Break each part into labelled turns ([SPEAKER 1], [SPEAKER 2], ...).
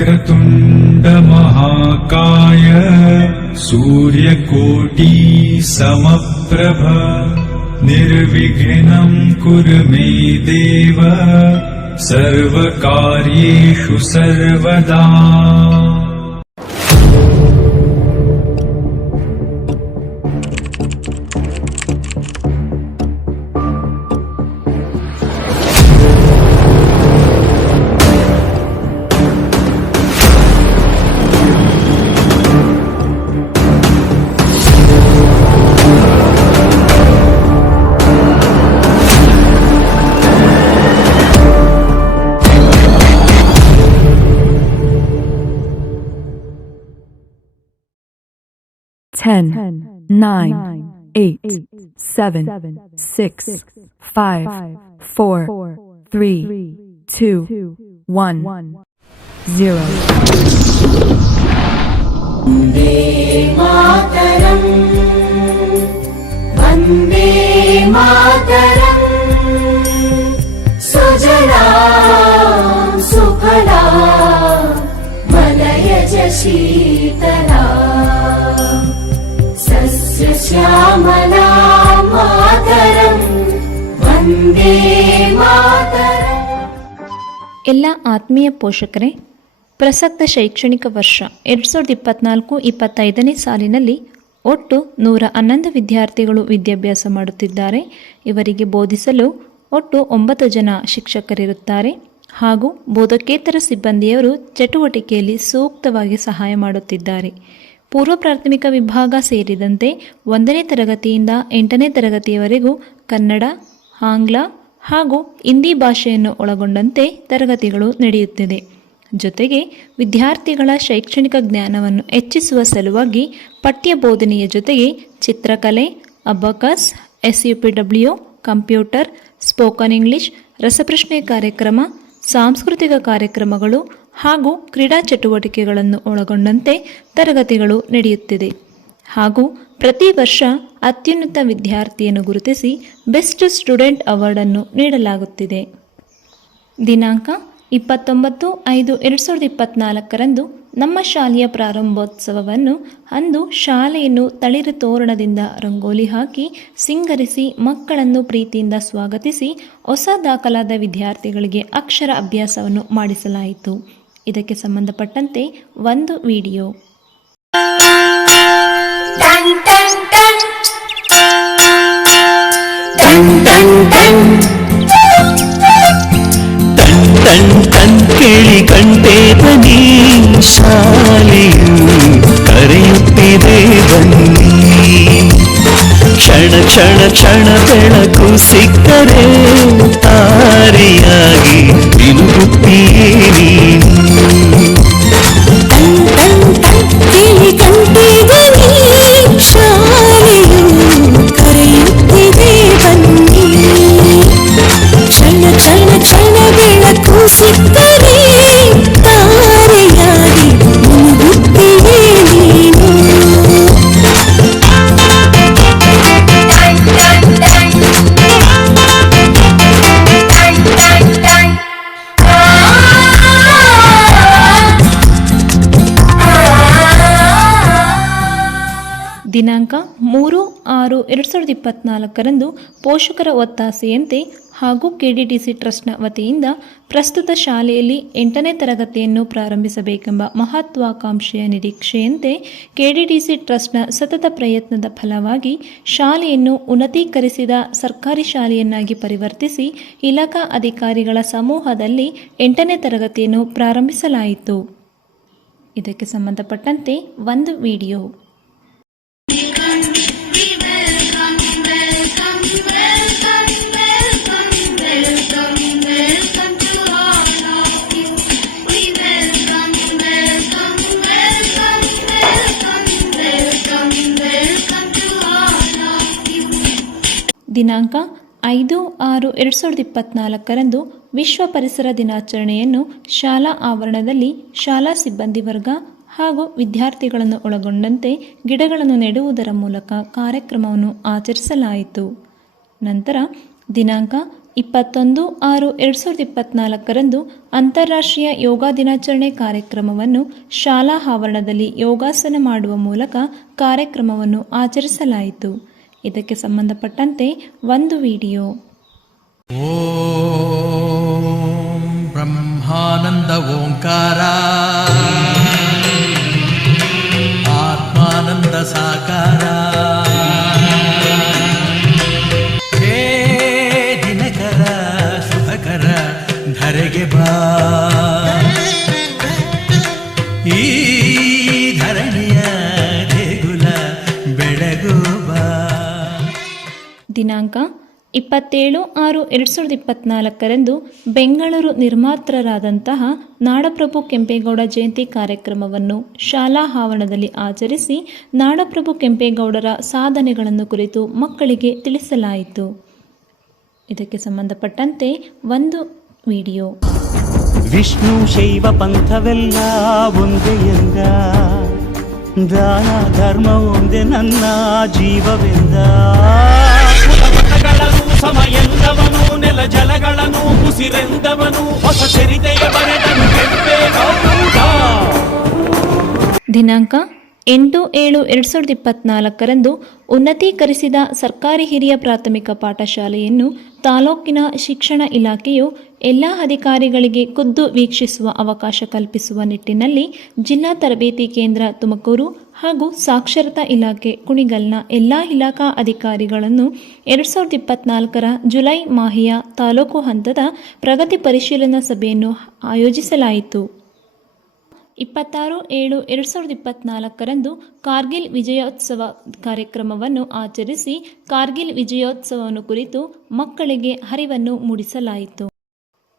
[SPEAKER 1] वक्रतुण्डमहाकाय सूर्यकोटी समप्रभ निर्विघ्नम् कुरु मे देव सर्वकार्येषु सर्वदा
[SPEAKER 2] Ten, nine, eight, seven, six, five, four, three, two, one, zero.
[SPEAKER 3] मातरम् वन्दे मातरम् सुजला सुफला मलयज सस्यश्यामला मातरम् वन्दे मातरम्
[SPEAKER 4] ಎಲ್ಲ ಆತ್ಮೀಯ ಪೋಷಕರೇ ಪ್ರಸಕ್ತ ಶೈಕ್ಷಣಿಕ ವರ್ಷ ಎರಡು ಸಾವಿರದ ಇಪ್ಪತ್ನಾಲ್ಕು ಇಪ್ಪತ್ತೈದನೇ ಸಾಲಿನಲ್ಲಿ ಒಟ್ಟು ನೂರ ಹನ್ನೊಂದು ವಿದ್ಯಾರ್ಥಿಗಳು ವಿದ್ಯಾಭ್ಯಾಸ ಮಾಡುತ್ತಿದ್ದಾರೆ ಇವರಿಗೆ ಬೋಧಿಸಲು ಒಟ್ಟು ಒಂಬತ್ತು ಜನ ಶಿಕ್ಷಕರಿರುತ್ತಾರೆ ಹಾಗೂ ಬೋಧಕೇತರ ಸಿಬ್ಬಂದಿಯವರು ಚಟುವಟಿಕೆಯಲ್ಲಿ ಸೂಕ್ತವಾಗಿ ಸಹಾಯ ಮಾಡುತ್ತಿದ್ದಾರೆ ಪೂರ್ವ ಪ್ರಾಥಮಿಕ ವಿಭಾಗ ಸೇರಿದಂತೆ ಒಂದನೇ ತರಗತಿಯಿಂದ ಎಂಟನೇ ತರಗತಿಯವರೆಗೂ ಕನ್ನಡ, ಆಂಗ್ಲ ಹಾಗೂ ಹಿಂದಿ ಭಾಷೆಯನ್ನು ಒಳಗೊಂಡಂತೆ ತರಗತಿಗಳು ನಡೆಯುತ್ತಿದೆ. ಜೊತೆಗೆ ವಿದ್ಯಾರ್ಥಿಗಳ ಶೈಕ್ಷಣಿಕ ಜ್ಞಾನವನ್ನು ಹೆಚ್ಚಿಸುವ ಸಲುವಾಗಿ ಪಠ್ಯ ಬೋಧನೆಯ ಜೊತೆಗೆ ಚಿತ್ರಕಲೆ, abacus S U P W computer, spoken English, ರಸಪ್ರಶ್ನೆ ಕಾರ್ಯಕ್ರಮ, ಸಾಂಸ್ಕೃತಿಕ ಕಾರ್ಯಕ್ರಮಗಳು ಹಾಗೂ ಕ್ರೀಡಾ ಚಟುವಟಿಕೆಗಳನ್ನು ಒಳಗೊಂಡಂತೆ ತರಗತಿಗಳು ನಡೆಯುತ್ತಿದೆ. ಹಾಗೂ ಪ್ರತಿ ವರ್ಷ ಅತ್ಯುನ್ನತ ವಿದ್ಯಾರ್ಥಿಯನ್ನು ಗುರುತಿಸಿ ಬೆಸ್ಟ್ ಸ್ಟೂಡೆಂಟ್ ಅವಾರ್ಡನ್ನು ನೀಡಲಾಗುತ್ತಿದೆ. ದಿನಾಂಕ ಇಪ್ಪತ್ತೊಂಬತ್ತು ಐದು ಎರಡು ಸಾವಿರದ ಇಪ್ಪತ್ನಾಲ್ಕರಂದು ನಮ್ಮ ಶಾಲೆಯ ಪ್ರಾರಂಭೋತ್ಸವವನ್ನು ಅಂದು ಶಾಲೆಯನ್ನು ತಳಿರು ತೋರಣದಿಂದ ರಂಗೋಲಿ ಹಾಕಿ ಸಿಂಗರಿಸಿ ಮಕ್ಕಳನ್ನು ಪ್ರೀತಿಯಿಂದ ಸ್ವಾಗತಿಸಿ ಹೊಸ ದಾಖಲಾದ ವಿದ್ಯಾರ್ಥಿಗಳಿಗೆ ಅಕ್ಷರ ಅಭ್ಯಾಸವನ್ನು ಮಾಡಿಸಲಾಯಿತು. ಇದಕ್ಕೆ ಸಂಬಂಧಪಟ್ಟಂತೆ ಒಂದು ವಿಡಿಯೋ.
[SPEAKER 5] ಕಂಟೆ ಬನ್ನಿ ಶಾಲೆಯು ಕರೆಯುತ್ತಿದೆ ಬನ್ನಿ. ಕ್ಷಣ ಕ್ಷಣ ಕ್ಷಣ ಬೆಳಕು ಸಿಕ್ಕರೆ ತಾರಿಯಾಗಿ ತಿರುಗುತ್ತೀಯೇ
[SPEAKER 4] ದಿನಾಂಕ ಮೂರು ಆರು ಎರಡು ಸಾವಿರದ ಇಪ್ಪತ್ನಾಲ್ಕರಂದು ಪೋಷಕರ ಒತ್ತಾಸೆಯಂತೆ ಹಾಗೂ ಕೆಡಿಟಿಸಿ ಟ್ರಸ್ಟ್ನ ವತಿಯಿಂದ ಪ್ರಸ್ತುತ ಶಾಲೆಯಲ್ಲಿ ಎಂಟನೇ ತರಗತಿಯನ್ನು ಪ್ರಾರಂಭಿಸಬೇಕೆಂಬ ಮಹತ್ವಾಕಾಂಕ್ಷೆಯ ನಿರೀಕ್ಷೆಯಂತೆ ಕೆಡಿಟಿಸಿ ಟ್ರಸ್ಟ್ನ ಸತತ ಪ್ರಯತ್ನದ ಫಲವಾಗಿ ಶಾಲೆಯನ್ನು ಉನ್ನತೀಕರಿಸಿದ ಸರ್ಕಾರಿ ಶಾಲೆಯನ್ನಾಗಿ ಪರಿವರ್ತಿಸಿ ಇಲಾಖಾ ಅಧಿಕಾರಿಗಳ ಸಮೂಹದಲ್ಲಿ ಎಂಟನೇ ತರಗತಿಯನ್ನು ಪ್ರಾರಂಭಿಸಲಾಯಿತು. ಇದಕ್ಕೆ ಸಂಬಂಧಪಟ್ಟಂತೆ ಒಂದು ವಿಡಿಯೋ. ದಿನಾಂಕ ಐದು ಆರು ಎರಡು ಸಾವಿರದ ಇಪ್ಪತ್ನಾಲ್ಕರಂದು ವಿಶ್ವ ಪರಿಸರ ದಿನಾಚರಣೆಯನ್ನು ಶಾಲಾ ಆವರಣದಲ್ಲಿ ಶಾಲಾ ಸಿಬ್ಬಂದಿ ವರ್ಗ ಹಾಗೂ ವಿದ್ಯಾರ್ಥಿಗಳನ್ನು ಒಳಗೊಂಡಂತೆ ಗಿಡಗಳನ್ನು ನೆಡುವುದರ ಮೂಲಕ ಕಾರ್ಯಕ್ರಮವನ್ನು ಆಚರಿಸಲಾಯಿತು. ನಂತರ ದಿನಾಂಕ ಇಪ್ಪತ್ತೊಂದು ಆರು ಎರಡು ಸಾವಿರದ ಇಪ್ಪತ್ನಾಲ್ಕರಂದು ಅಂತಾರಾಷ್ಟ್ರೀಯ ಯೋಗ ದಿನಾಚರಣೆ ಕಾರ್ಯಕ್ರಮವನ್ನು ಶಾಲಾ ಆವರಣದಲ್ಲಿ ಯೋಗಾಸನ ಮಾಡುವ ಮೂಲಕ ಕಾರ್ಯಕ್ರಮವನ್ನು ಆಚರಿಸಲಾಯಿತು. ಇದಕ್ಕೆ ಸಂಬಂಧಪಟ್ಟಂತೆ ಒಂದು ವಿಡಿಯೋ
[SPEAKER 6] ಓಂ ಬ್ರಹ್ಮಾನಂದ ಓಂಕಾರ ಆತ್ಮಾನಂದ ಸಾಕಾರ
[SPEAKER 4] ದಿನಾಂಕ ಇಪ್ಪತ್ತೇಳು ಆರು ಎರಡು ಸಾವಿರದ ಇಪ್ಪತ್ನಾಲ್ಕರಂದು ಬೆಂಗಳೂರು ನಿರ್ಮಾತೃರಾದಂತಹ ನಾಡಪ್ರಭು ಕೆಂಪೇಗೌಡ ಜಯಂತಿ ಕಾರ್ಯಕ್ರಮವನ್ನು ಶಾಲಾ ಆವರಣದಲ್ಲಿ ಆಚರಿಸಿ ನಾಡಪ್ರಭು ಕೆಂಪೇಗೌಡರ ಸಾಧನೆಗಳನ್ನು ಕುರಿತು ಮಕ್ಕಳಿಗೆ ತಿಳಿಸಲಾಯಿತು. ಇದಕ್ಕೆ ಸಂಬಂಧಪಟ್ಟಂತೆ ಒಂದು ವಿಡಿಯೋ.
[SPEAKER 5] ವಿಷ್ಣು ಶೈವ ಪಂಥವೆಲ್ಲ ಒಂದೇ ಎಂದ. ದಾನ ಧರ್ಮ ಒಂದೇ ನನ್ನ ಜೀವವೆಂದ. ಸಮ ಎಂದವನು ನೆಲ ಜಲಗಳನ್ನು ಉಸಿರೆಂದವನು, ಹೊಸ ಚರಿತೆಯ ಬರೆದನು
[SPEAKER 4] ದಿನಾಂಕ ಎಂಟು ಏಳು ಎರಡು ಸಾವಿರದ ಇಪ್ಪತ್ನಾಲ್ಕರಂದು ಉನ್ನತೀಕರಿಸಿದ ಸರ್ಕಾರಿ ಹಿರಿಯ ಪ್ರಾಥಮಿಕ ಪಾಠಶಾಲೆಯನ್ನು ತಾಲೂಕಿನ ಶಿಕ್ಷಣ ಇಲಾಖೆಯು ಎಲ್ಲ ಅಧಿಕಾರಿಗಳಿಗೆ ಖುದ್ದು ವೀಕ್ಷಿಸುವ ಅವಕಾಶ ಕಲ್ಪಿಸುವ ನಿಟ್ಟಿನಲ್ಲಿ ಜಿಲ್ಲಾ ತರಬೇತಿ ಕೇಂದ್ರ ತುಮಕೂರು ಹಾಗೂ ಸಾಕ್ಷರತಾ ಇಲಾಖೆ ಕುಣಿಗಲ್ನ ಎಲ್ಲ ಇಲಾಖಾ ಅಧಿಕಾರಿಗಳನ್ನು ಎರಡು ಸಾವಿರದ ಇಪ್ಪತ್ನಾಲ್ಕರ ಜುಲೈ ಮಾಹಿಯ ತಾಲೂಕು ಹಂತದ ಪ್ರಗತಿ ಪರಿಶೀಲನಾ ಸಭೆಯನ್ನು ಆಯೋಜಿಸಲಾಯಿತು. ಇಪ್ಪತ್ತಾರು ಏಳು ಎರಡು ಸಾವಿರದ ಇಪ್ಪತ್ನಾಲ್ಕರಂದು ಕಾರ್ಗಿಲ್ ವಿಜಯೋತ್ಸವ ಕಾರ್ಯಕ್ರಮವನ್ನು ಆಚರಿಸಿ ಕಾರ್ಗಿಲ್ ವಿಜಯೋತ್ಸವವನ್ನು ಕುರಿತು ಮಕ್ಕಳಿಗೆ ಅರಿವನ್ನು ಮೂಡಿಸಲಾಯಿತು.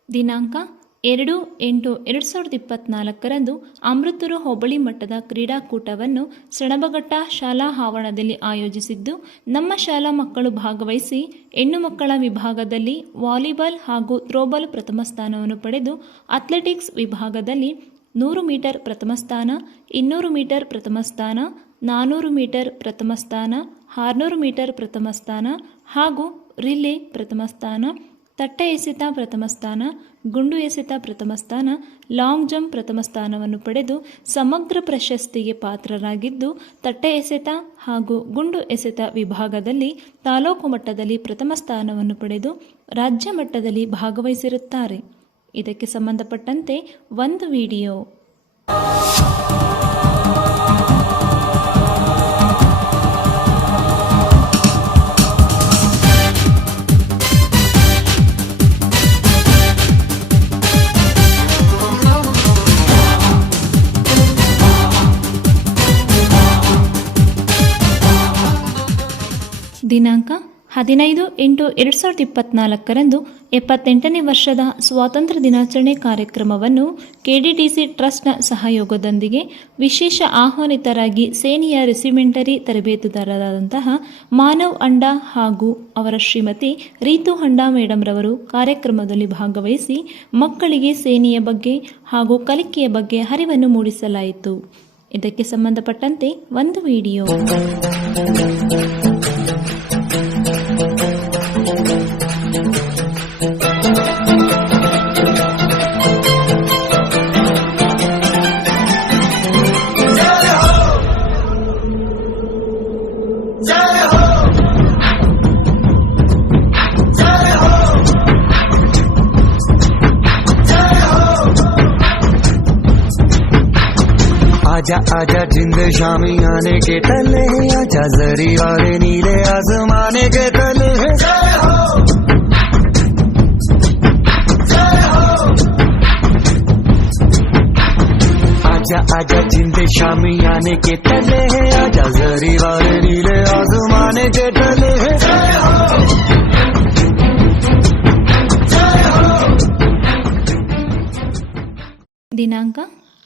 [SPEAKER 4] ದಿನಾಂಕ ಎರಡು ಎಂಟು ಎರಡು ಸಾವಿರದ ಇಪ್ಪತ್ನಾಲ್ಕರಂದು ಅಮೃತರು ಹೋಬಳಿ ಮಟ್ಟದ ಕ್ರೀಡಾಕೂಟವನ್ನು ಸೆಣಬಘಟ್ಟ ಶಾಲಾ ಆವರಣದಲ್ಲಿ ಆಯೋಜಿಸಿದ್ದು, ನಮ್ಮ ಶಾಲಾ ಮಕ್ಕಳು ಭಾಗವಹಿಸಿ ಹೆಣ್ಣು ಮಕ್ಕಳ ವಿಭಾಗದಲ್ಲಿ ವಾಲಿಬಾಲ್ ಹಾಗೂ ಥ್ರೋಬಾಲ್ ಪ್ರಥಮ ಸ್ಥಾನವನ್ನು ಪಡೆದು ಅಥ್ಲೆಟಿಕ್ಸ್ ವಿಭಾಗದಲ್ಲಿ ನೂರು ಮೀಟರ್ ಪ್ರಥಮ ಸ್ಥಾನ, ಇನ್ನೂರು ಮೀಟರ್ ಪ್ರಥಮ ಸ್ಥಾನ ನಾನ್ನೂರು ಮೀಟರ್ ಪ್ರಥಮ ಸ್ಥಾನ, ಆರುನೂರು ಮೀಟರ್ ಪ್ರಥಮ ಸ್ಥಾನ ಹಾಗೂ ರಿಲೇ ಪ್ರಥಮ ಸ್ಥಾನ ತಟ್ಟೆ ಎಸೆತ ಪ್ರಥಮ ಸ್ಥಾನ ಗುಂಡು ಎಸೆತ ಪ್ರಥಮ ಸ್ಥಾನ, ಲಾಂಗ್ ಜಂಪ್ ಪ್ರಥಮ ಸ್ಥಾನವನ್ನು ಪಡೆದು ಸಮಗ್ರ ಪ್ರಶಸ್ತಿಗೆ ಪಾತ್ರರಾಗಿದ್ದು, ತಟ್ಟೆ ಎಸೆತ ಹಾಗೂ ಗುಂಡು ಎಸೆತ ವಿಭಾಗದಲ್ಲಿ ತಾಲೂಕು ಮಟ್ಟದಲ್ಲಿ ಪ್ರಥಮ ಸ್ಥಾನವನ್ನು ಪಡೆದು ರಾಜ್ಯ ಮಟ್ಟದಲ್ಲಿ ಭಾಗವಹಿಸಿರುತ್ತಾರೆ. ಇದಕ್ಕೆ ಸಂಬಂಧಪಟ್ಟಂತೆ ಒಂದು ವಿಡಿಯೋ. ದಿನಾಂಕ ಹದಿನೈದು ಎಂಟು ಎರಡು ಸಾವಿರದ ಇಪ್ಪತ್ನಾಲ್ಕರಂದು ಎಪ್ಪತ್ತೆಂಟನೇ ವರ್ಷದ ಸ್ವಾತಂತ್ರ್ಯ ದಿನಾಚರಣೆ ಕಾರ್ಯಕ್ರಮವನ್ನು ಕೆಡಿಟಿಸಿ ಟ್ರಸ್ಟ್ನ ಸಹಯೋಗದೊಂದಿಗೆ ವಿಶೇಷ ಆಹ್ವಾನಿತರಾಗಿ ಸೇನೆಯ ರೆಸಿಮೆಂಟರಿ ತರಬೇತುದಾರರಾದಂತಹ ಮಾನವ್ ಅಂಡ ಹಾಗೂ ಅವರ ಶ್ರೀಮತಿ ರೀತು ಹಂಡಾ ಮೇಡಮ್ ರವರು ಕಾರ್ಯಕ್ರಮದಲ್ಲಿ ಭಾಗವಹಿಸಿ ಮಕ್ಕಳಿಗೆ ಸೇನೆಯ ಬಗ್ಗೆ ಹಾಗೂ ಕಲಿಕೆಯ ಬಗ್ಗೆ ಅರಿವನ್ನು ಮೂಡಿಸಲಾಯಿತು. ಇದಕ್ಕೆ ಸಂಬಂಧಪಟ್ಟಂತೆ ಒಂದು ವಿಡಿಯೋ.
[SPEAKER 7] आजा जिंद शामी आने के तले आजा जरी वाले नीले आजमाने के तले जय आजा आजा जिंदे शामी आने के तले है, आजा जरी वाले नीले आजमाने के तले
[SPEAKER 4] है। दिनांक?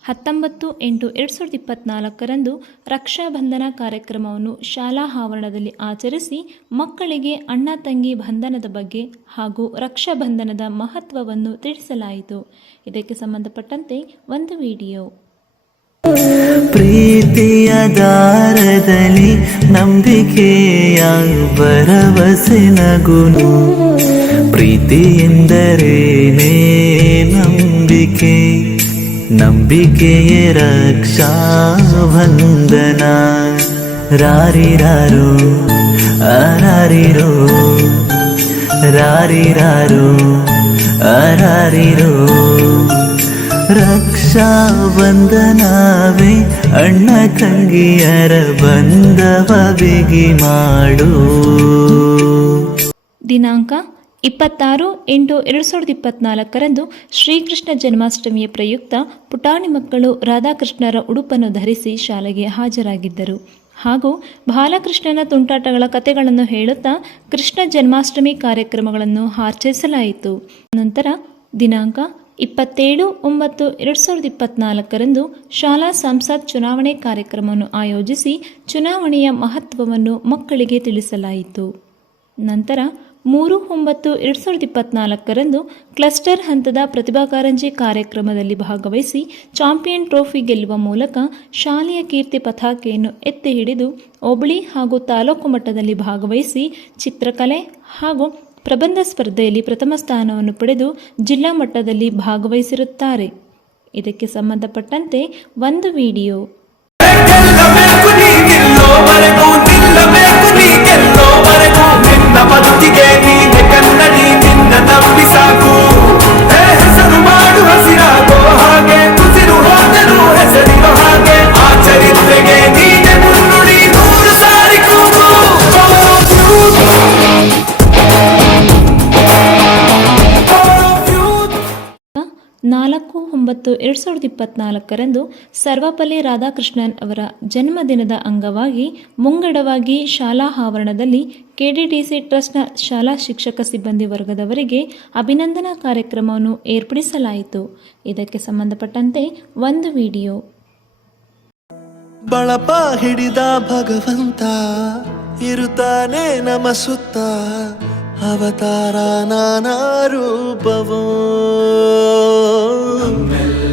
[SPEAKER 4] ಹತ್ತೊಂಬತ್ತು ಎಂಟು ಎರಡು ಸಾವಿರದ ಇಪ್ಪತ್ನಾಲ್ಕರಂದು ರಕ್ಷಾಬಂಧನ ಕಾರ್ಯಕ್ರಮವನ್ನು ಶಾಲಾ ಆವರಣದಲ್ಲಿ ಆಚರಿಸಿ ಮಕ್ಕಳಿಗೆ ಅಣ್ಣ ತಂಗಿ ಬಂಧನದ ಬಗ್ಗೆ ಹಾಗೂ ರಕ್ಷಾಬಂಧನದ ಮಹತ್ವವನ್ನು ತಿಳಿಸಲಾಯಿತು. ಇದಕ್ಕೆ ಸಂಬಂಧಪಟ್ಟಂತೆ ಒಂದು ವಿಡಿಯೋ.
[SPEAKER 5] ಪ್ರೀತಿಯ ದಾರದಲ್ಲಿ ನಂಬಿಕೆಯ ಭರವಸೆ ನಗುನು. ಪ್ರೀತಿ ಎಂದರೇನೇ ನಂಬಿಕೆ? ನಂಬಿಕೆಯೇ ರಕ್ಷಾ ಬಂಧನ ರಾರಿರಾರು ಅರಾರಿರೋ. ರಾರಿರಾರು ಅರಾರಿರೋ. ರಕ್ಷಾ ಬಂಧನವೇ ಅಣ್ಣ ತಂಗಿಯರ ಬಂಧವ ಬಿಗಿ ಮಾಡು.
[SPEAKER 4] ದಿನಾಂಕ ಇಪ್ಪತ್ತಾರು ಎಂಟು ಎರಡು ಸಾವಿರದ ಇಪ್ಪತ್ನಾಲ್ಕರಂದು ಶ್ರೀಕೃಷ್ಣ ಜನ್ಮಾಷ್ಟಮಿಯ ಪ್ರಯುಕ್ತ ಪುಟಾಣಿ ಮಕ್ಕಳು ರಾಧಾಕೃಷ್ಣರ ಉಡುಪನ್ನು ಧರಿಸಿ ಶಾಲೆಗೆ ಹಾಜರಾಗಿದ್ದರು. ಹಾಗೂ ಬಾಲಕೃಷ್ಣನ ತುಂಟಾಟಗಳ ಕಥೆಗಳನ್ನು ಹೇಳುತ್ತಾ ಕೃಷ್ಣ ಜನ್ಮಾಷ್ಟಮಿ ಕಾರ್ಯಕ್ರಮಗಳನ್ನು ಆಚರಿಸಲಾಯಿತು. ನಂತರ ದಿನಾಂಕ ಇಪ್ಪತ್ತೇಳು ಒಂಬತ್ತು ಎರಡು ಸಾವಿರದ ಇಪ್ಪತ್ನಾಲ್ಕರಂದು ಶಾಲಾ ಸಂಸತ್ ಚುನಾವಣೆ ಕಾರ್ಯಕ್ರಮವನ್ನು ಆಯೋಜಿಸಿ ಚುನಾವಣೆಯ ಮಹತ್ವವನ್ನು ಮಕ್ಕಳಿಗೆ ತಿಳಿಸಲಾಯಿತು. ನಂತರ ಮೂರು ಒಂಬತ್ತು ಎರಡು ಸಾವಿರದ ಇಪ್ಪತ್ನಾಲ್ಕರಂದು ಕ್ಲಸ್ಟರ್ ಹಂತದ ಪ್ರತಿಭಾ ಕಾರಂಜಿ ಕಾರ್ಯಕ್ರಮದಲ್ಲಿ ಭಾಗವಹಿಸಿ ಚಾಂಪಿಯನ್ ಟ್ರೋಫಿ ಗೆಲ್ಲುವ ಮೂಲಕ ಶಾಲೆಯ ಕೀರ್ತಿ ಪತಾಕೆಯನ್ನು ಎತ್ತಿ ಹಿಡಿದು ಹೋಬಳಿ ಹಾಗೂ ತಾಲೂಕು ಮಟ್ಟದಲ್ಲಿ ಭಾಗವಹಿಸಿ ಚಿತ್ರಕಲೆ ಹಾಗೂ ಪ್ರಬಂಧ ಸ್ಪರ್ಧೆಯಲ್ಲಿ ಪ್ರಥಮ ಸ್ಥಾನವನ್ನು ಪಡೆದು ಜಿಲ್ಲಾ ಮಟ್ಟದಲ್ಲಿ ಭಾಗವಹಿಸಿರುತ್ತಾರೆ. ಇದಕ್ಕೆ ಸಂಬಂಧಪಟ್ಟಂತೆ ಒಂದು ವಿಡಿಯೋ ಇಪ್ಪತ್ನಾಲ್ಕರಂದು ಸರ್ವಪಲ್ಲಿ ರಾಧಾಕೃಷ್ಣನ್ ಅವರ ಜನ್ಮದಿನದ ಅಂಗವಾಗಿ ಮುಂಗಡವಾಗಿ ಶಾಲಾ ಆವರಣದಲ್ಲಿ ಕೆಡಿಡಿಸಿ ಟ್ರಸ್ಟ್ನ ಶಾಲಾ ಶಿಕ್ಷಕ ಸಿಬ್ಬಂದಿ ವರ್ಗದವರಿಗೆ ಅಭಿನಂದನಾ ಕಾರ್ಯಕ್ರಮವನ್ನು ಏರ್ಪಡಿಸಲಾಯಿತು. ಇದಕ್ಕೆ ಸಂಬಂಧಪಟ್ಟಂತೆ ಒಂದು ವಿಡಿಯೋ.
[SPEAKER 8] ಬಳಪ ಹಿಡಿದ ಭಗವಂತ ಇರುತ್ತಾನೆ ನಮ ಸುತ್ತ ಅವತಾರ ನಾನಾ ರೂಪವೋ.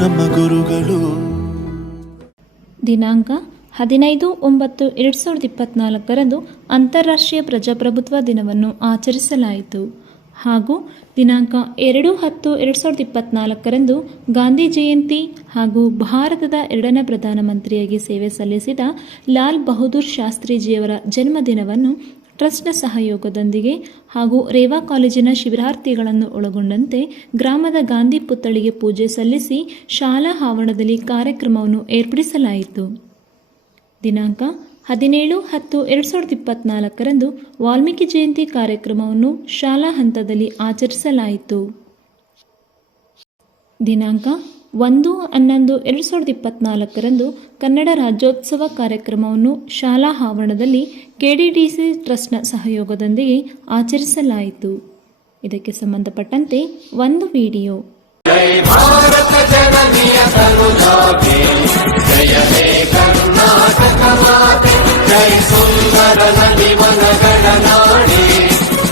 [SPEAKER 8] ನಮ್ಮ ಗುರುಗಳು.
[SPEAKER 4] ದಿನಾಂಕ ಹದಿನೈದು ಒಂಬತ್ತು ಎರಡು ಸಾವಿರದ ಇಪ್ಪತ್ನಾಲ್ಕರಂದು ಅಂತಾರಾಷ್ಟ್ರೀಯ ಪ್ರಜಾಪ್ರಭುತ್ವ ದಿನವನ್ನು ಆಚರಿಸಲಾಯಿತು. ಹಾಗೂ ದಿನಾಂಕ ಎರಡು ಹತ್ತು ಎರಡು ಸಾವಿರದ ಇಪ್ಪತ್ನಾಲ್ಕರಂದು ಗಾಂಧಿ ಜಯಂತಿ ಹಾಗೂ ಭಾರತದ ಎರಡನೇ ಪ್ರಧಾನಮಂತ್ರಿಯಾಗಿ ಸೇವೆ ಸಲ್ಲಿಸಿದ ಲಾಲ್ ಬಹದ್ದೂರ್ ಶಾಸ್ತ್ರೀಜಿಯವರ ಜನ್ಮದಿನವನ್ನು ಟ್ರಸ್ಟ್ನ ಸಹಯೋಗದೊಂದಿಗೆ ಹಾಗೂ ರೇವಾ ಕಾಲೇಜಿನ ಶಿಬಿರಾರ್ಥಿಗಳನ್ನು ಒಳಗೊಂಡಂತೆ ಗ್ರಾಮದ ಗಾಂಧಿ ಪುತ್ಥಳಿಗೆ ಪೂಜೆ ಸಲ್ಲಿಸಿ ಶಾಲಾ ಆವರಣದಲ್ಲಿ ಕಾರ್ಯಕ್ರಮವನ್ನು ಏರ್ಪಡಿಸಲಾಯಿತು. ದಿನಾಂಕ ಹದಿನೇಳು ಹತ್ತು ಎರಡು ಸಾವಿರದ ಇಪ್ಪತ್ನಾಲ್ಕರಂದು ವಾಲ್ಮೀಕಿ ಜಯಂತಿ ಕಾರ್ಯಕ್ರಮವನ್ನು ಶಾಲಾ ಹಂತದಲ್ಲಿ ಆಚರಿಸಲಾಯಿತು. ದಿನಾಂಕ ಒಂದು, ಹನ್ನೊಂದು, ಎರಡು ಸಾವಿರದ ಇಪ್ಪತ್ನಾಲ್ಕರಂದು ಕನ್ನಡ ರಾಜ್ಯೋತ್ಸವ ಕಾರ್ಯಕ್ರಮವನ್ನು ಶಾಲಾ ಆವರಣದಲ್ಲಿ ಕೆಡಿಡಿಸಿ ಟ್ರಸ್ಟ್ನ ಸಹಯೋಗದೊಂದಿಗೆ ಆಚರಿಸಲಾಯಿತು. ಇದಕ್ಕೆ ಸಂಬಂಧಪಟ್ಟಂತೆ ಒಂದು ವಿಡಿಯೋ.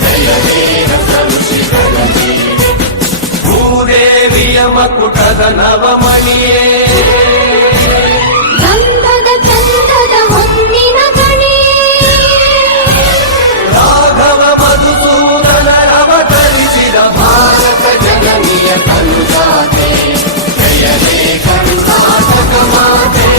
[SPEAKER 6] ಭೂದೇವಿಯ ಮಕುಟದ ನವಮಣಿಯೇ
[SPEAKER 3] ಗಂಧದ ಚಂದದ ಹೊನ್ನಿನ ಕಣೆ
[SPEAKER 6] ರಾಘವ ಮಧುಸೂದನ ಅವತರಿಸಿದ ಭಾರತ ಜನನಿಯ ಕರುಣಾತೆ ಜಯದೇ ಕರ್ನಾಟಕ ಮಾತೆ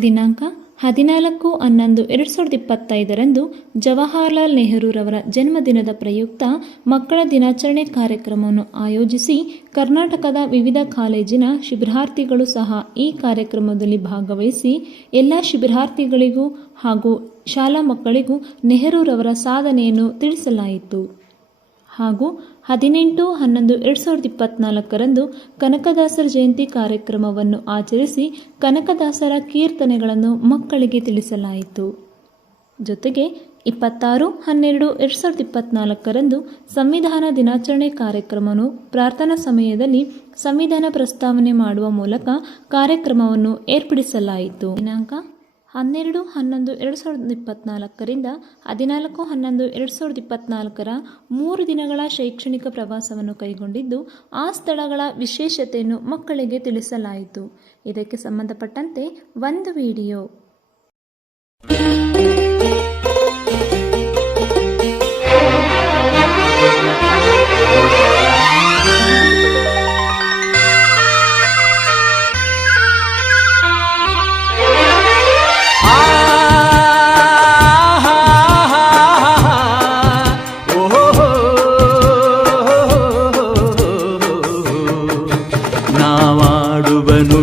[SPEAKER 4] ದಿನಾಂಕ ಹದಿನಾಲ್ಕು, ಹನ್ನೊಂದು, ಎರಡು ಸಾವಿರದ ಇಪ್ಪತ್ತೈದರಂದು ಜವಾಹರಲಾಲ್ ನೆಹರೂರವರ ಜನ್ಮದಿನದ ಪ್ರಯುಕ್ತ ಮಕ್ಕಳ ದಿನಾಚರಣೆ ಕಾರ್ಯಕ್ರಮವನ್ನು ಆಯೋಜಿಸಿ ಕರ್ನಾಟಕದ ವಿವಿಧ ಕಾಲೇಜಿನ ಶಿಬಿರಾರ್ಥಿಗಳು ಸಹ ಈ ಕಾರ್ಯಕ್ರಮದಲ್ಲಿ ಭಾಗವಹಿಸಿ ಎಲ್ಲ ಶಿಬಿರಾರ್ಥಿಗಳಿಗೂ ಹಾಗೂ ಶಾಲಾ ಮಕ್ಕಳಿಗೂ ನೆಹರೂರವರ ಸಾಧನೆಯನ್ನು ತಿಳಿಸಲಾಯಿತು. ಹಾಗೂ ಹದಿನೆಂಟು, ಹನ್ನೊಂದು, ಎರಡು ಸಾವಿರದ ಇಪ್ಪತ್ನಾಲ್ಕರಂದು ಕನಕದಾಸರ ಜಯಂತಿ ಕಾರ್ಯಕ್ರಮವನ್ನು ಆಚರಿಸಿ ಕನಕದಾಸರ ಕೀರ್ತನೆಗಳನ್ನು ಮಕ್ಕಳಿಗೆ ತಿಳಿಸಲಾಯಿತು. ಜೊತೆಗೆ ಇಪ್ಪತ್ತಾರು, ಹನ್ನೆರಡು, ಎರಡು ಸಾವಿರದ ಇಪ್ಪತ್ನಾಲ್ಕರಂದು ಸಂವಿಧಾನ ದಿನಾಚರಣೆ ಕಾರ್ಯಕ್ರಮವನ್ನು ಪ್ರಾರ್ಥನಾ ಸಮಯದಲ್ಲಿ ಸಂವಿಧಾನ ಪ್ರಸ್ತಾವನೆ ಮಾಡುವ ಮೂಲಕ ಕಾರ್ಯಕ್ರಮವನ್ನು ಏರ್ಪಡಿಸಲಾಯಿತು. ದಿನಾಂಕ ಹನ್ನೆರಡು, ಹನ್ನೊಂದು, ಎರಡು ಸಾವಿರದ ಇಪ್ಪತ್ನಾಲ್ಕರಿಂದ ಹದಿನಾಲ್ಕು, ಹನ್ನೊಂದು, ಎರಡು ಸಾವಿರದ ಇಪ್ಪತ್ನಾಲ್ಕರ ಮೂರು ದಿನಗಳ ಶೈಕ್ಷಣಿಕ ಪ್ರವಾಸವನ್ನು ಕೈಗೊಂಡಿದ್ದು, ಆ ಸ್ಥಳಗಳ ವಿಶೇಷತೆಯನ್ನು ಮಕ್ಕಳಿಗೆ ತಿಳಿಸಲಾಯಿತು. ಇದಕ್ಕೆ ಸಂಬಂಧಪಟ್ಟಂತೆ ಒಂದು ವಿಡಿಯೋ.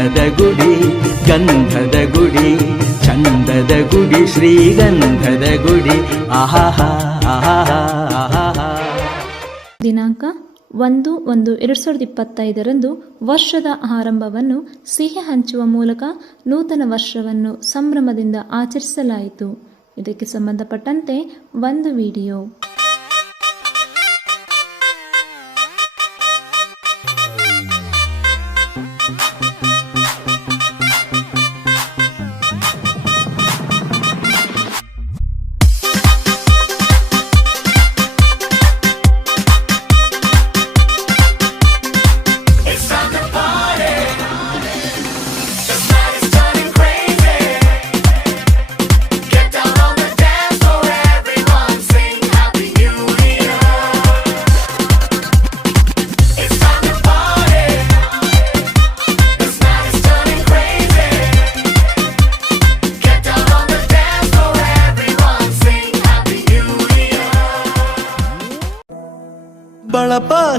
[SPEAKER 6] ಅಂದದ ಗುಡಿ, ಗಂಧದ ಗುಡಿ, ಚಂದದ ಗುಡಿ, ಶ್ರೀಗಂಧದ ಗುಡಿ. ಆಹಾ ಆಹಾ ಆಹಾ
[SPEAKER 4] ದಿನಾಂಕ ಒಂದು ಒಂದು ಎರಡು ಸಾವಿರದ ಇಪ್ಪತ್ತೈದರಂದು ವರ್ಷದ ಆರಂಭವನ್ನು ಸಿಹಿ ಹಂಚುವ ಮೂಲಕ ನೂತನ ವರ್ಷವನ್ನು ಸಂಭ್ರಮದಿಂದ ಆಚರಿಸಲಾಯಿತು. ಇದಕ್ಕೆ ಸಂಬಂಧಪಟ್ಟಂತೆ ಒಂದು ವಿಡಿಯೋ.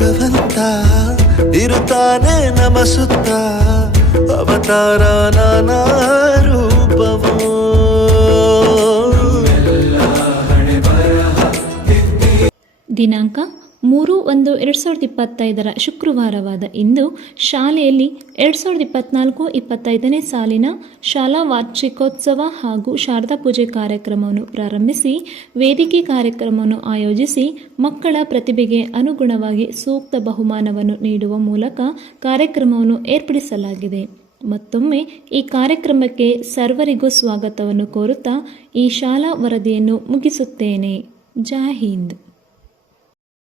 [SPEAKER 8] ಭಗವಂತ ಇರುತ್ತಾನೆ ನಮ ಸುತ್ತ ಅವತಾರ ನಾನಾ ರೂಪವೋ.
[SPEAKER 4] ದಿನಾಂಕ ಮೂರು ಒಂದು ಎರಡು ಸಾವಿರದ ಇಪ್ಪತ್ತೈದರ ಶುಕ್ರವಾರವಾದ ಇಂದು ಶಾಲೆಯಲ್ಲಿ ಎರಡು ಸಾವಿರದ ಇಪ್ಪತ್ನಾಲ್ಕು ಇಪ್ಪತ್ತೈದನೇ ಸಾಲಿನ ಶಾಲಾ ವಾರ್ಷಿಕೋತ್ಸವ ಹಾಗೂ ಶಾರದಾ ಪೂಜೆ ಕಾರ್ಯಕ್ರಮವನ್ನು ಪ್ರಾರಂಭಿಸಿ, ವೇದಿಕೆ ಕಾರ್ಯಕ್ರಮವನ್ನು ಆಯೋಜಿಸಿ ಮಕ್ಕಳ ಪ್ರತಿಭೆಗೆ ಅನುಗುಣವಾಗಿ ಸೂಕ್ತ ಬಹುಮಾನವನ್ನು ನೀಡುವ ಮೂಲಕ ಕಾರ್ಯಕ್ರಮವನ್ನು ಏರ್ಪಡಿಸಲಾಗಿದೆ. ಮತ್ತೊಮ್ಮೆ ಈ ಕಾರ್ಯಕ್ರಮಕ್ಕೆ ಸರ್ವರಿಗೂ ಸ್ವಾಗತವನ್ನು ಕೋರುತ್ತಾ ಈ ಶಾಲಾ ವರದಿಯನ್ನು ಮುಗಿಸುತ್ತೇನೆ. ಜೈ ಹಿಂದ್.